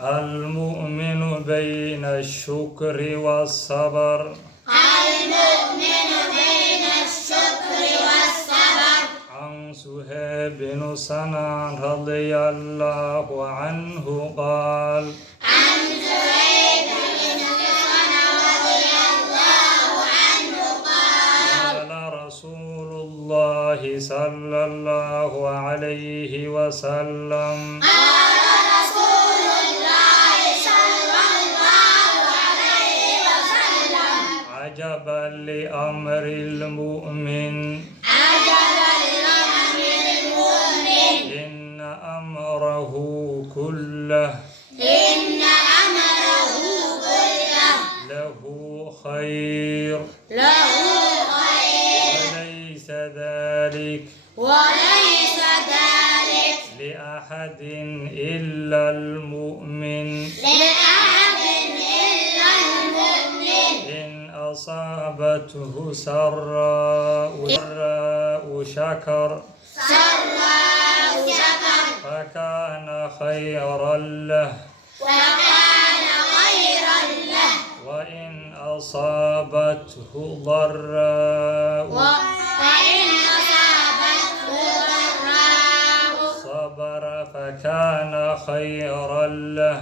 المؤمن بين الشكر والصبر. المؤمن بين الشكر والصبر. عن سهيل بن سنان رضي الله عنه قال عن سهيل بن سنان رضي الله عنه قال قال رسول الله صلى الله عليه وسلم قال رسول الله صلى الله عليه وسلم عجبا لأمر المؤمن عجبا لأمر المؤمن إن أمره كله إن أمره كله له خير له خير وليس ذلك لأحد إلا المؤمن. لأحد إلا المؤمن إن أصابته سراء شكر فكان خيرا له فكان خيرا له وإن أصابته ضراء وإن أصابته ضراء صبر فكان خيرا له